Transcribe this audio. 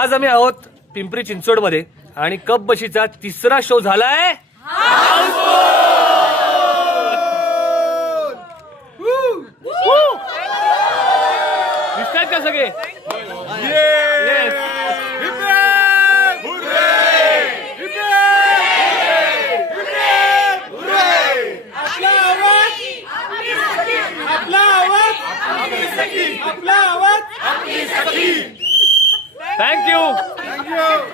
आज आम्ही आहोत पिंपरी चिंचवड मध्ये आणि कप बशीचा तिसरा शो झालाय. दिसतायत का सगळे? थँक्यू.